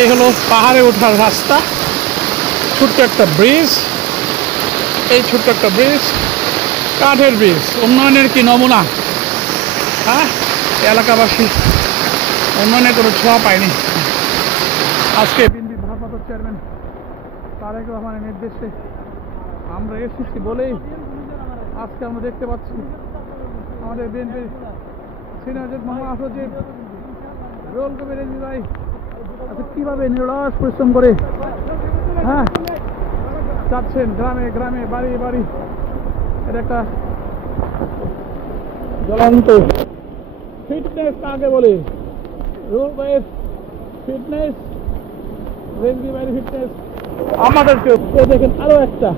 এই হলো পাহাড়ে ওঠার রাস্তা, ছোট্ট একটা ব্রিজ। এই ছোট্ট একটা ব্রিজ, কাঠের ব্রিজ, উন্নয়নের কি নমুনা। হ্যাঁ, এলাকাবাসী উন্নয়নের কোনো ছোঁয়া পায়নি। আজকে বিএনপি ভারপ্রাপ্ত চেয়ারম্যান তারেক রহমানের নির্দেশে আমরা এসেছি বলেই আজকে আমরা দেখতে পাচ্ছি আমাদের বিএনপির সিনিয়র মোহাম্মদ সচিব রুহুল কবির রিজভী ভাই আচ্ছা কীভাবে নিরলস পরিশ্রম করে হ্যাঁ যাচ্ছেন গ্রামে গ্রামে, বাড়ি বাড়ি। এটা একটা জ্বলন্ত ফিটনেস কাকে বলে, রুহুল ভাইয়ের ফিটনেস, রিজভী ভাইয়ের ফিটনেস। আমাদেরকে দেখেন আরো একটা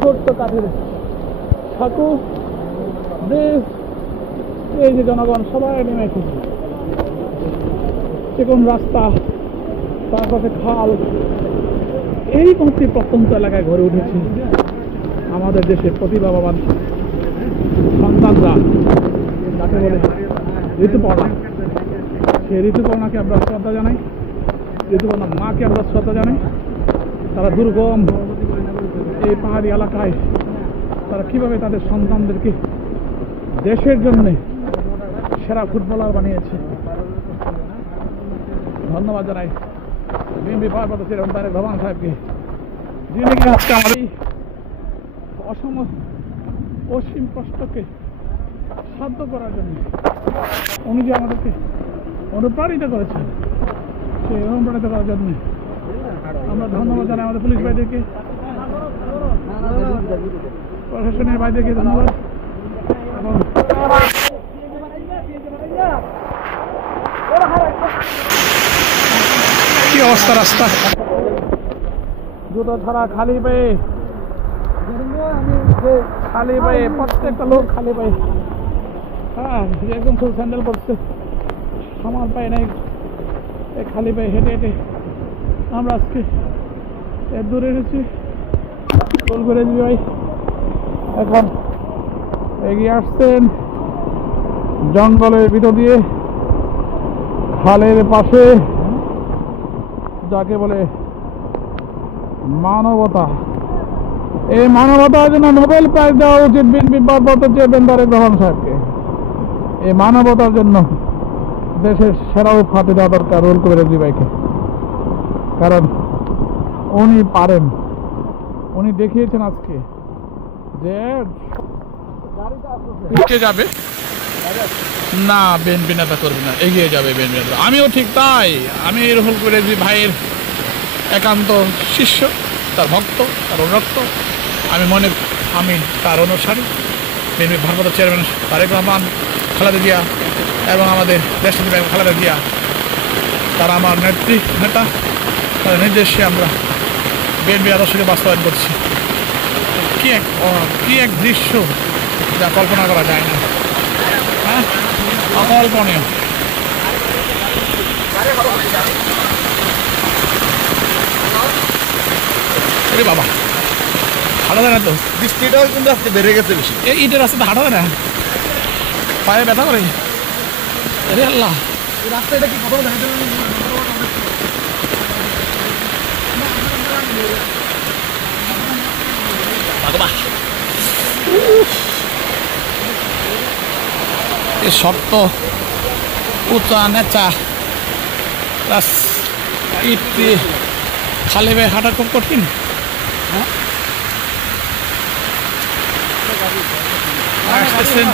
ছোট্ট কাঠের ঠাকু ব্রিজ। এই যে জনগণ সবাই নেমে এসেছে, চিকন রাস্তা, তার পাশে খাল, এই মধ্যে প্রত্যন্ত এলাকায় গড়ে উঠেছে আমাদের দেশের প্রতিভাবান সন্তানরা, যাকে বলে ঋতুপর্ণা। সেই ঋতুপর্ণাকে আমরা শ্রদ্ধা জানাই, ঋতুপর্ণার মাকে আমরা শ্রদ্ধা জানাই। তারা দুর্গম এই পাহাড়ি এলাকায় তারা কিভাবে তাদের সন্তানদেরকে দেশের জন্য সেরা ফুটবলার বানিয়েছে। ধন্যবাদ জানাই বিএনপি ভারপ্রাপ্ত চেয়ারম্যান তারেক রহমান সাহেবকে, যিনি কি আজকে আমার এই অসীম কষ্টকে সাধ্য করার জন্য উনি যে আমাদেরকে অনুপ্রাণিত করেছেন, সেই অনুপ্রাণিত করার জন্য আমরা ধন্যবাদ জানাই আমাদের পুলিশ ভাইদেরকে, প্রশাসনের ভাইদেরকে ধন্যবাদ। এবং কি অবস্থা রাস্তা, জুতো ছাড়া খালি পায়ে, খালি পায়ে প্রত্যেকটা লোক খালি পায়ে, হ্যাঁ একদম ফুল স্যান্ডেল পড়ছে, সমান পায়ে নাই, খালি পায়ে হেঁটে হেঁটে আমরা আজকে এর দূরে এসেছি। রুহুল কবির রিজভী ভাই এখন এগিয়ে আসছেন জঙ্গলের ভিতর দিয়ে, খালের পাশে, যাকে বলে মানবতা। এই মানবতার জন্য নোবেল প্রাইজ দেওয়া উচিত বিএনপি ভারপ্রাপ্ত চেয়ারম্যান তারেক রহমান সাহেবকে। এই মানবতার জন্য দেশের সেরা উপাধি দেওয়া দরকার রুহুল কবির রিজভী ভাইকে, কারণ উনি পারেন, উনি দেখিয়েছেন আজকে যে যাবে না, বিএনপি নেতা করবে না, এগিয়ে যাবে বিএনপি নেতা। আমিও ঠিক তাই, আমি রুহুল কবির রিজভী ভাইয়ের একান্ত শিষ্য, তার ভক্ত, তার অনুরক্ত। আমি তার অনুসারী। বিএনপি ভারপ্রাপ্ত চেয়ারম্যান তারেক রহমান, খালেদা জিয়া এবং আমাদের দেশনেত্রী খালেদা জিয়া, তারা আমার নেতা, তাদের নির্দেশে আমরা বিএনপি আদর্শকে বাস্তবায়ন করছি। কি এক দৃশ্য যা কল্পনা করা যায় না, হ্যাঁ অকল্পনীয়। আরে বাবা, হাঁটা যায় না তো, বৃষ্টিটাও কিন্তু আজকে বেড়ে গেছে বেশি। এই ইটের রাস্তাতে হাঁটা যায় না, পায়ে ব্যথা করে। আরে আল্লাহ, এই রাস্তাটা কি কথা দেখা যায়? এই শক্ত উঁচা নেচা ইট দিয়ে খালি ভাবে হাঁটা খুব কঠিন। আসতেছেন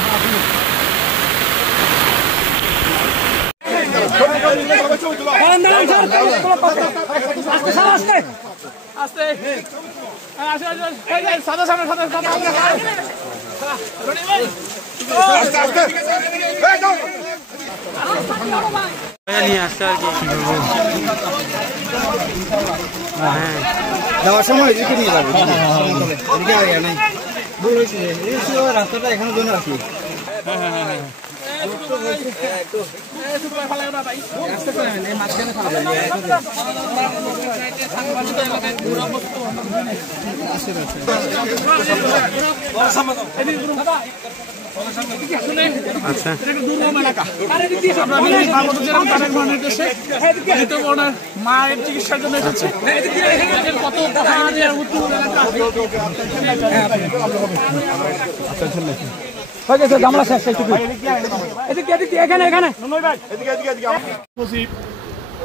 যাওয়ার সময় এদিকে নিয়ে যাবে, এদিকে আগে নাই ভুল হয়েছে, রাস্তাটা এখানে জন্য রাখি। আচ্ছা দুর্গম এলাকা আমরা মায়ের চিকিৎসার জন্য এসেছে কত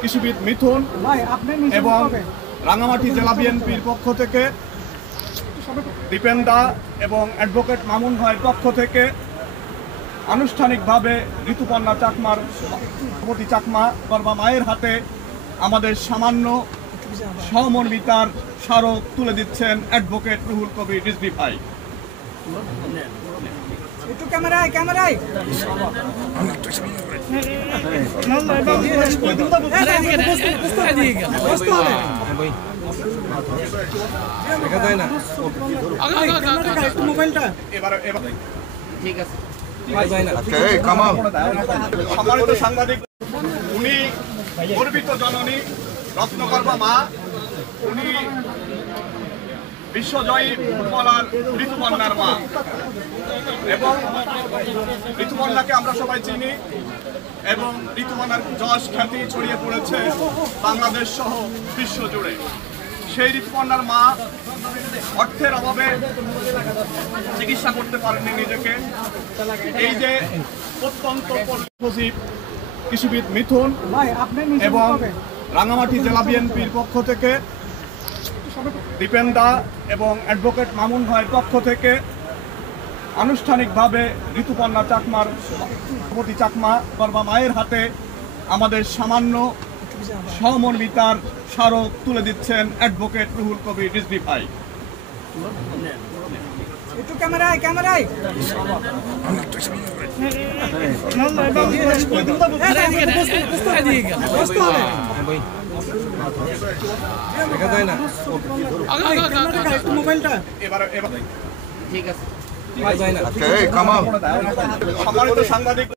কৃষিবিদ মিথুন এবং রাঙামাটি জেলা বিএনপির পক্ষ থেকে দীপেন্দা এবং অ্যাডভোকেট মামুন ভাইয়ের পক্ষ থেকে আনুষ্ঠানিকভাবে ঋতুপর্ণা চাকমার প্রতি চাকমা বা মায়ের হাতে আমাদের সামান্য সহমর্মিতার স্মারক তুলে দিচ্ছেন অ্যাডভোকেট রুহুল কবির রিজভী ভাই। একটু ক্যামেরায় ক্যামেরায় মোবাইলটা ঠিক আছে সম্মানিত সাংবাদিক, উনি গর্বিত জননী রত্নকর্মা মা, উনি বিশ্বজয়ী ফুটবলার ঋতুপর্ণার মা এবং ঋতুপর্ণাকে আমরা সবাই চিনি এবং ঋতুপর্ণার যশ খ্যাতি ছড়িয়ে পড়েছে বাংলাদেশ সহ বিশ্ব জুড়ে। সেই ঋতুপর্ণার মা অর্থের অভাবে চিকিৎসা করতে পারেননি নিজেকে। এই যে অত্যন্ত সচিব কৃষিবিদ মিথুন এবং রাঙামাটি জেলা বিএনপির পক্ষ থেকে দীপেন্দা এবং অ্যাডভোকেট মামুন ভাইয়ের পক্ষ থেকে আনুষ্ঠানিকভাবে ঋতুপর্ণা চাকমার প্রতি চাকমা বা মায়ের হাতে আমাদের সামান্য সহমর্মিতার স্মারক তুলে দিচ্ছেন অ্যাডভোকেট রুহুল কবির রিজভী ভাই। একটু ক্যামেরায় ক্যামেরায় মোবাইলটা ঠিক আছে সম্মানিত সাংবাদিক।